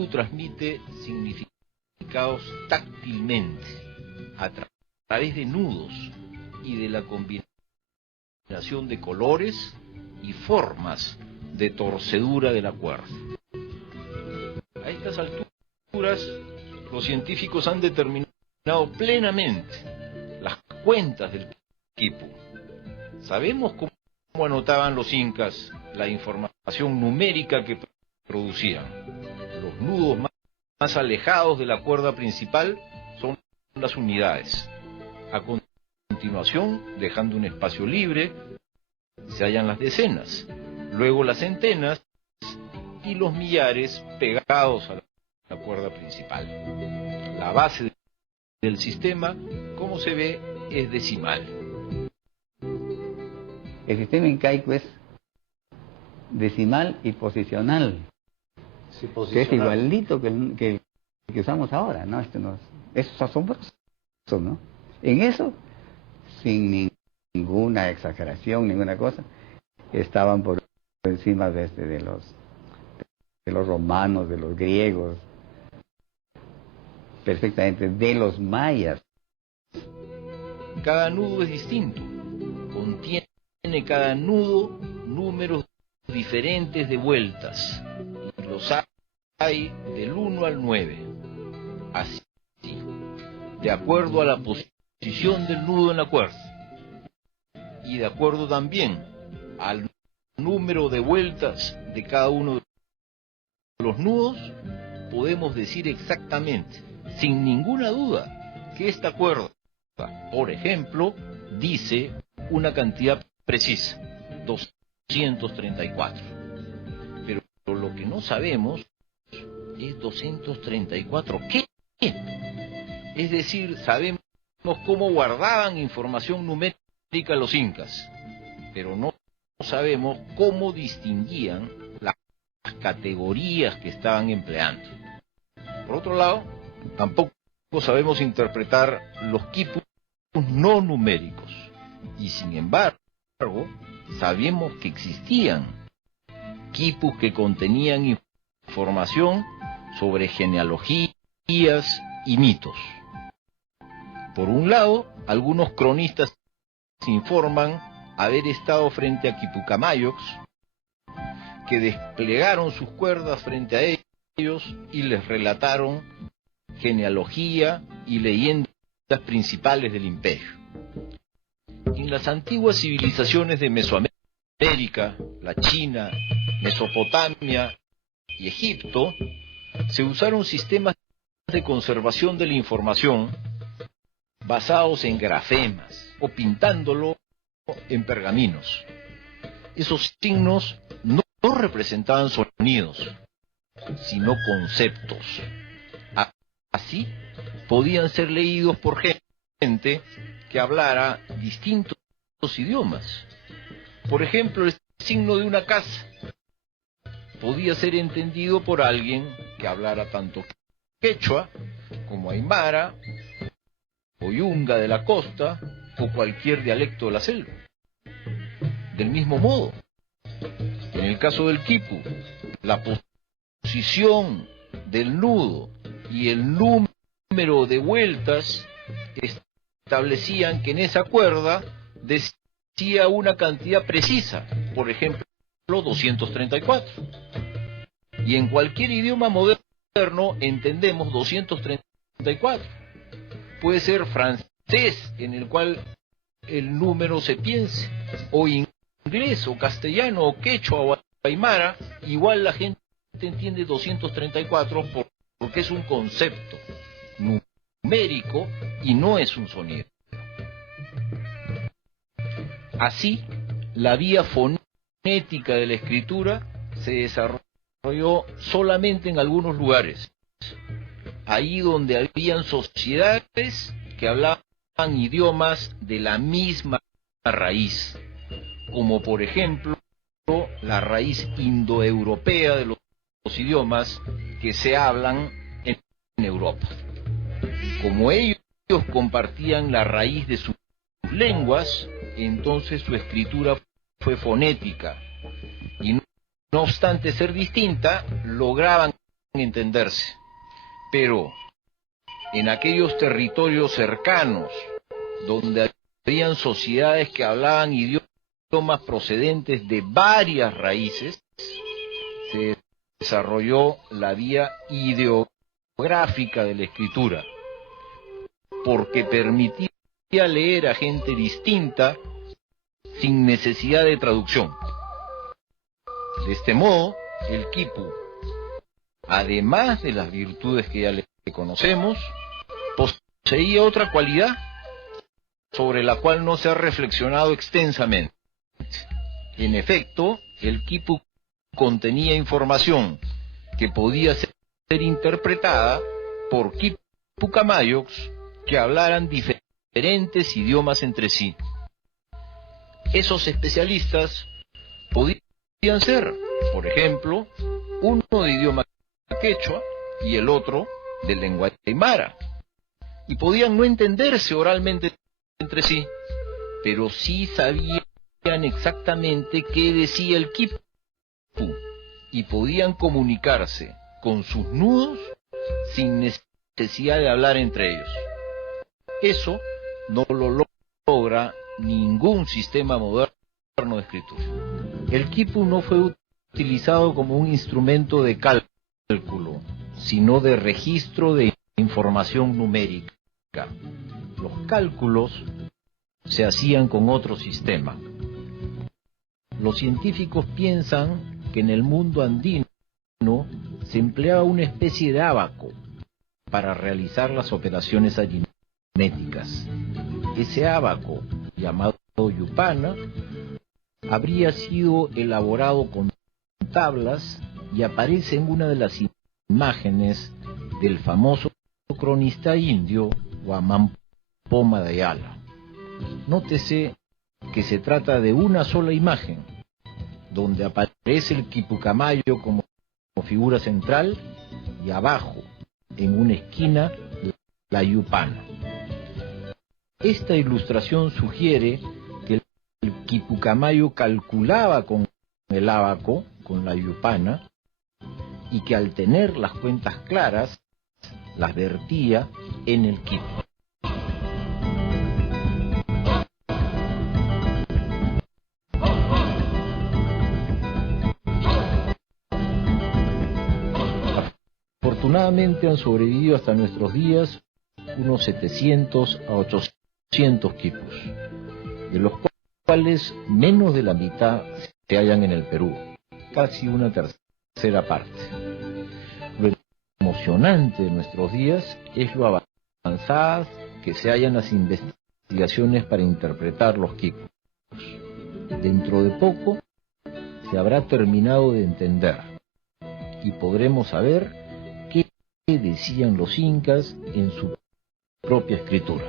quipu transmite significados táctilmente, a través de nudos y de la combinación de colores y formas de torcedura de la cuerda. A estas alturas, los científicos han determinado plenamente las cuentas del quipu. Sabemos cómo anotaban los incas la información numérica que producían. Los nudos más alejados de la cuerda principal son las unidades. A continuación, dejando un espacio libre, se hallan las decenas, luego las centenas y los millares pegados a la cuerda principal. La base del sistema, como se ve, es decimal. El sistema incaico es decimal y posicional, Sí, que es igualito que el que usamos ahora, ¿no? Eso es asombroso, ¿no? En eso, sin ninguna exageración, ninguna cosa, estaban por encima de los romanos, de los griegos, perfectamente, de los mayas. Cada nudo es distinto, contiene cada nudo números diferentes de vueltas, y los hay del 1 al 9, así, de acuerdo a la posición del nudo en la cuerda, y de acuerdo también al número de vueltas de cada uno de los nudos, podemos decir exactamente, sin ninguna duda, que esta cuerda, por ejemplo, dice una cantidad precisa, 234. Pero lo que no sabemos es 234 ¿qué? Es decir, sabemos cómo guardaban información numérica los incas, pero no sabemos cómo distinguían las categorías que estaban empleando. Por otro lado, tampoco sabemos interpretar los quipus no numéricos, y sin embargo, sabemos que existían quipus que contenían información sobre genealogías y mitos. Por un lado, algunos cronistas informan haber estado frente a quipucamayocs, que desplegaron sus cuerdas frente a ellos y les relataron genealogía y leyendas principales del imperio. En las antiguas civilizaciones de Mesoamérica, la China, Mesopotamia y Egipto, se usaron sistemas de conservación de la información basados en grafemas o pintándolo en pergaminos. Esos signos no representaban sonidos, sino conceptos. Así podían ser leídos por gente que hablara distintos idiomas. Por ejemplo, el signo de una casa podía ser entendido por alguien que hablara tanto quechua como aymara o yunga de la costa o cualquier dialecto de la selva. Del mismo modo, en el caso del quipu, la posición del nudo y el número de vueltas establecían que en esa cuerda decía una cantidad precisa, por ejemplo 234. Y en cualquier idioma moderno entendemos 234. Puede ser francés, en el cual el número se piense, o inglés, o castellano, o quechua, o aymara, igual la gente entiende 234 porque es un concepto numérico y no es un sonido. Así, la vía fonética de la escritura se desarrolló solamente en algunos lugares, ahí donde habían sociedades que hablaban idiomas de la misma raíz, como por ejemplo la raíz indoeuropea de los idiomas que se hablan en Europa. Como ellos compartían la raíz de sus lenguas, entonces su escritura fue fonética, y no obstante ser distinta, lograban entenderse, pero en aquellos territorios cercanos, donde habían sociedades que hablaban idiomas procedentes de varias raíces, se desarrolló la vía ideográfica de la escritura, porque permitía leer a gente distinta sin necesidad de traducción. De este modo, el quipu, además de las virtudes que ya le conocemos, poseía otra cualidad sobre la cual no se ha reflexionado extensamente. En efecto, el quipu contenía información que podía ser interpretada por quipucamayos que hablaran diferentes idiomas entre sí. Esos especialistas podían ser, por ejemplo, uno de idioma quechua y el otro de lengua aymara, y podían no entenderse oralmente entre sí, pero sí sabían exactamente qué decía el quipu y podían comunicarse con sus nudos sin necesidad de hablar entre ellos. Eso no lo logra ningún sistema moderno de escritura. El quipu no fue utilizado como un instrumento de cálculo, sino de registro de información numérica. Los cálculos se hacían con otro sistema. Los científicos piensan que en el mundo andino se empleaba una especie de ábaco para realizar las operaciones aritméticas. Ese ábaco, llamado yupana, habría sido elaborado con tablas y aparece en una de las imágenes del famoso cronista indio Guamán Poma de Ayala. Nótese que se trata de una sola imagen, donde aparece el quipucamayo como figura central y abajo, en una esquina, la yupana. Esta ilustración sugiere que el quipucamayo calculaba con el ábaco, con la yupana, y que al tener las cuentas claras, las vertía en el quipu. Afortunadamente han sobrevivido hasta nuestros días unos 700 a 800 quipus, de los cuales menos de la mitad se hallan en el Perú, casi una tercera parte. Lo emocionante de nuestros días es lo avanzadas que se hallan las investigaciones para interpretar los quipus. Dentro de poco se habrá terminado de entender y podremos saber qué decían los incas en su propia escritura.